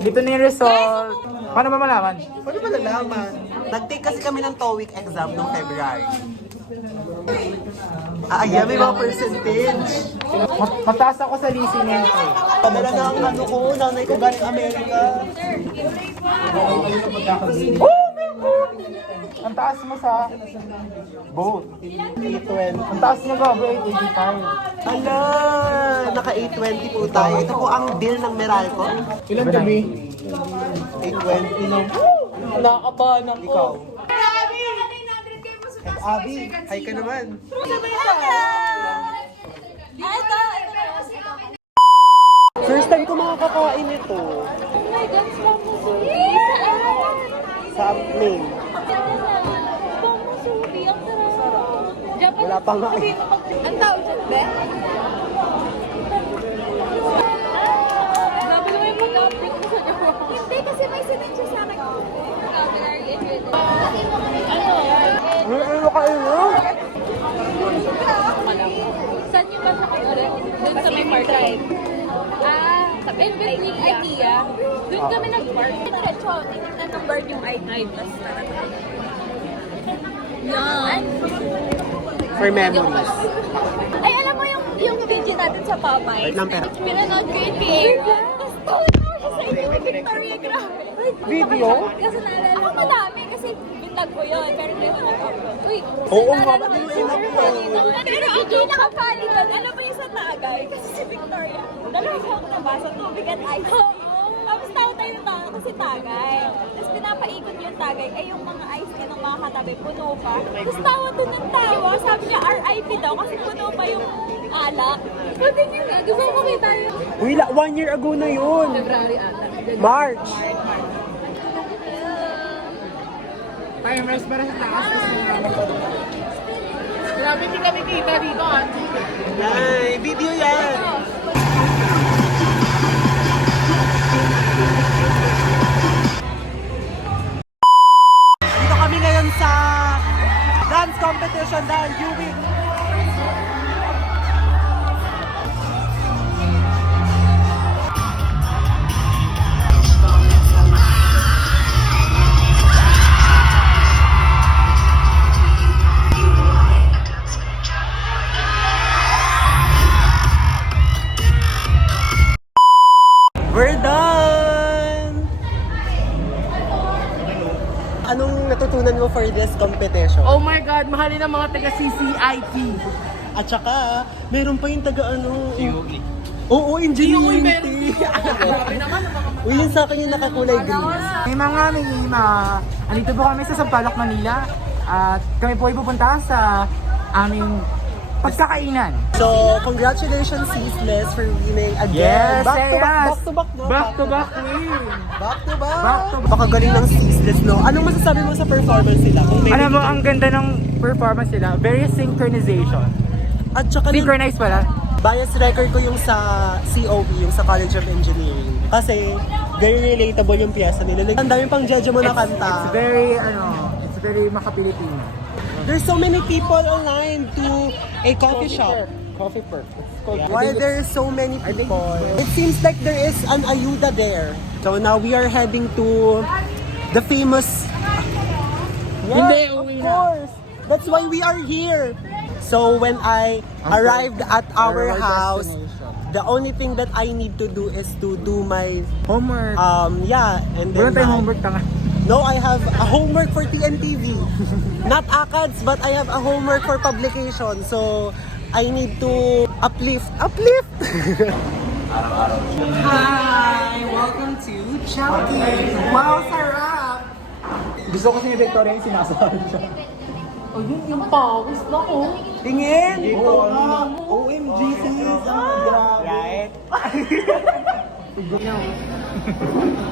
Dito na yung result. Paano ba malaman? Paano ba nalaman? Nag-take kasi kami ng TOEIC exam noong February. Ayan, may mga percentage. Mataas ako sa listening ko. Padala na ang ano ko, nanay ko galing Amerika. Oh my God! Ang taas mo sa boat. 820. Ang taas niya ba? 85. Ala, naka 820 po tayo. Ito po ang bill ng Meralco. Ilan gabi? 820 lang. Nakakabahan ako. Ikaw. Abby, hi ka naman. First time ko makakakain ito. Oh my God, Swamusubi! Sa main. Swamusubi, ang sarap. Japanese Wala pa nga eh. sushi. Ang tawag dyan, be? Sabi naman yung mag-update ko sa Japan. Hindi, kasi may sinend siya sa akin. Ano kayo? Saan niyo ba siya kayo ulit? Doon sa may part-time. Sa between IKEA. Doon kami nag-park. Diretso, tinignan ng bird yung I-9. Tapos tara. Yan. For memories. Ay, alam mo yung video natin sa Popeyes? Wait lang, pera. Pinanood ko yung Piera. Tapos tawag ako siya sa inyo with Victoria, grabe. Video? Kasi naalala ako madami kasi binlag ko yun. Pero hindi ko nag-upload. Uy, Oo nga, naalala ba't ko di mo yung in-upload? Pero ang pinaka-funny doon, ano ba yung sa Tagay? Kasi si Victoria, dalawa siya ako nabasa, tubig at ice. Tapos tayo na tayo kasi Tagay. Tapos pinapaikot yung Tagay, ay yung mga ice tea ng mga katabi, puno pa. Tapos tawa doon ng tawa, sabi niya RIP daw kasi puno pa yung alak. Pwede niyo nga, gusto ko makita yun. Uy, 1 year ago na yun. February ata. March. Time rest para sa taas. Grabe, hindi kami kita dito, auntie. Ay, video yan. Dito kami ngayon sa dance competition dahil you win. We're done! Anong natutunan mo for this competition? Oh my God, mahalin ang mga taga-CCIT. At saka, meron pa yung taga-ano... Oo, engineering. Grabe naman ang mga Uy, yun sa akin yung nakakulay green. May mga andito po kami sa Sampaloc, Manila. At kami po ay pupunta sa aming pagkakainan. So, congratulations Seasonless for winning again. Yes, back to back, yes. back to back, no? Back to back win. Back to back. Back to back. Pakagaling ng Seasonless, no? Anong masasabi mo sa performance nila? Kung may Alam mo, ang ganda ng performance nila. Very synchronization. At saka Synchronize pala. bias record ko yung sa COE, yung sa College of Engineering. Kasi, very relatable yung piyesa nila. Like, ang dami pang judge mo na kanta. It's very maka-Pilipino. There's so many people aligned to a coffee shop. Coffee perk. It's called Why there's so many people? It seems like there is an ayuda there. So now we are heading to the famous... Hindi, of uwi na. course! That's why we are here! So when I arrived at our house, the only thing that I need to do is to do my... Homework. Yeah, and then Wala tayong my- homework tanga. No, I have a homework for TNTV. Not ACADS, but I have a homework for publication. So, I need to uplift. Uplift! Hi! Welcome to Chowking! Wow, sarap! Gusto ko si Victoria yung sinasabi siya. Ayun, yung pawis na ko. Tingin! Dito, OMG sis! Grabe! Right?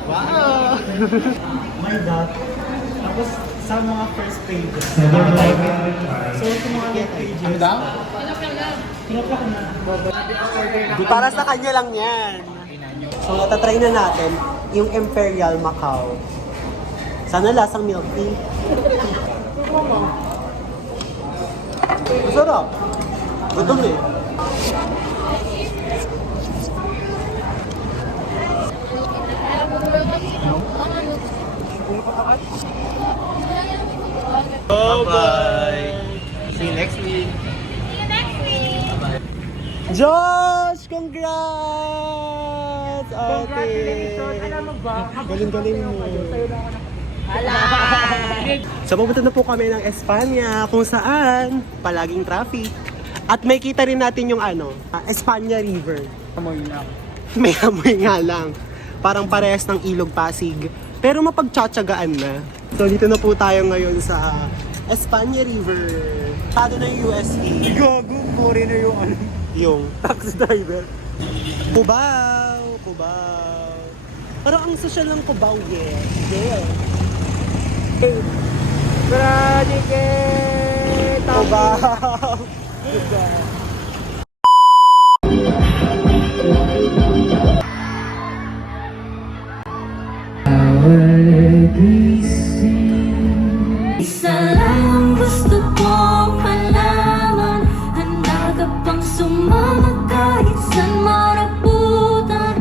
Wow! My dad. Tapos sa mga first pages. So sa mga late pages. Ano daw? Pinaplak na. Para sa kanya lang yan. So, natatry na natin yung Imperial Macau. Sana lasang milk tea. Masarap. Gutom eh. Bye-bye! See you next week! Josh! Congrats! Congratulations! Alam mo ba? Galing-galing mo. So pupunta na po kami ng Espanya kung saan palaging traffic. At may kita rin natin yung Espanya River. Amoy lang. May amoy nga lang. Parang parehas ng Ilog Pasig. Pero mapagtsatsagaan na. So dito na po tayo ngayon sa Espanya River. Tado na yung USA. Gago, foreigner yung ano. Yung taxi driver. Cubao! Cubao! Parang ang social ng Cubao, yeah. Yeah. Gradike! Cubao! Isa lang gusto kong malaman, handa ka bang sumama kahit saan maraputan?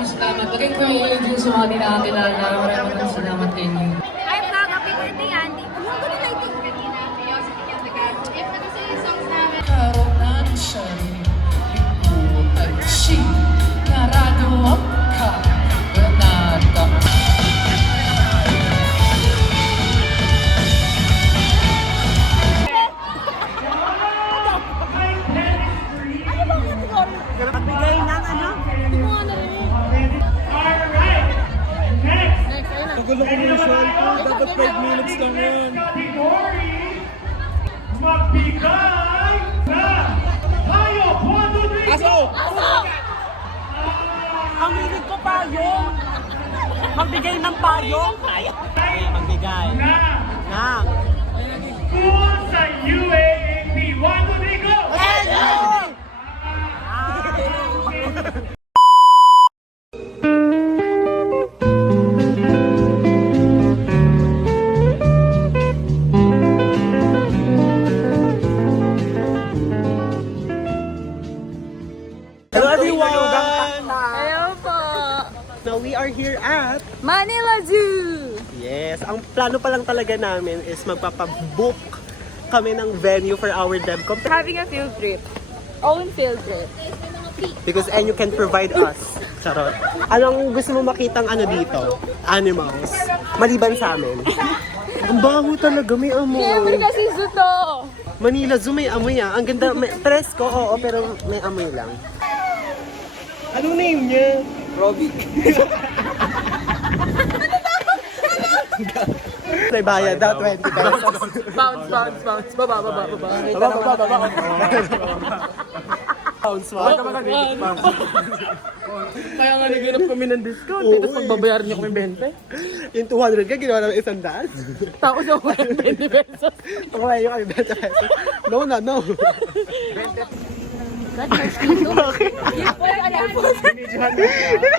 Salamat. Lagay ko yung ilog sa mga di nakakilala. Maraming salamat din yun. I'm not happy birthday, Andy. Karoon siya liputan siya narado ka Renata. Magbigay ng Nagulo ko yung cellphone. Dapat 5 minutes lang yun. Magbigay na tayo! 1, 2, 3, go! Ang hilig ko payong! Magbigay ng payong! Magbigay. Na! School sa UAAP! 1, 2, 3, go! Hello everyone! Hello po. So we are here at Manila Zoo. Yes, ang plano pa lang talaga namin is magpapabook kami ng venue for our DevCom Having a field trip. Own field trip. because you can provide us. Charot. Anong gusto mo makitang dito? Animals. Maliban sa amin. Ang baho talaga, may Siyempre amoy. kasi zoo to. Manila Zoo may amoy Ang ganda, presko, oo, pero may amoy lang. Anong name niya? Robbie. May bayad daw, 20 pesos. Bounce. Baba. Pounds mo. Kaya nga naginap kami ng discount. Tapos pagbabayaran niyo kami 20. Yung 200 ka, ginawa namin 100. Tapos ako ng 20 pesos. Tumayo kami 20 pesos. No.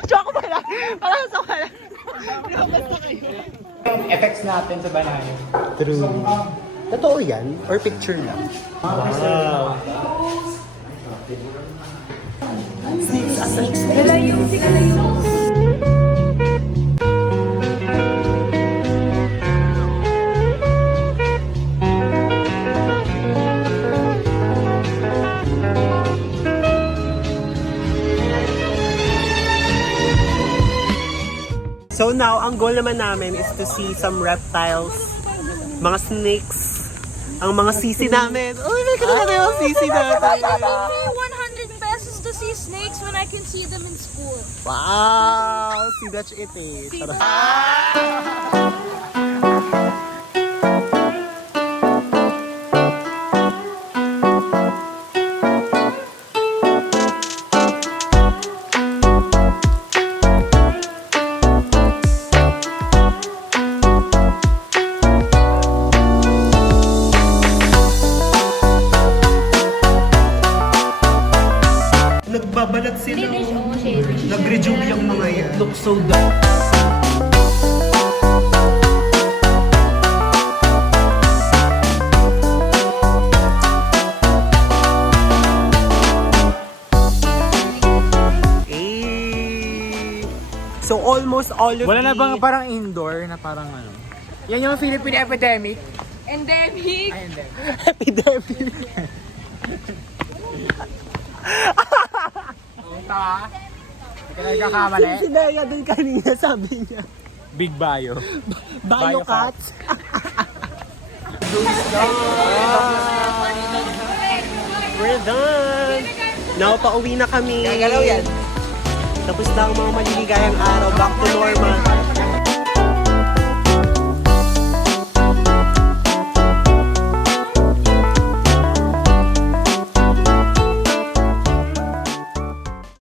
Joke pala. Parang sa pala. Effects natin sa banana. True. Totoo yan? Or picture lang? Wow. So now, ang goal naman namin is to see some reptiles, mga snakes, ang mga sisi namin. Uy, may kalala na yung sisi natin. pay 100 pesos to see snakes when I can see them in school. Wow! Si Dutch it eh. Tara. Nagbabalat sila. Nag-rejuve yung mga yan. Look so dark. So almost all of Wala na the- bang parang indoor na parang ano? Yan yung Philippine epidemic. Endemic. Ay, hindi. epidemic? Tawa. Hindi ka nagkakamali. Si Naya din kanina sabi niya. Big Bio. Bio cats. We're done! Now, pauwi na kami. Gagalaw yan. Tapos na ang mga maliligayang araw. Back to normal.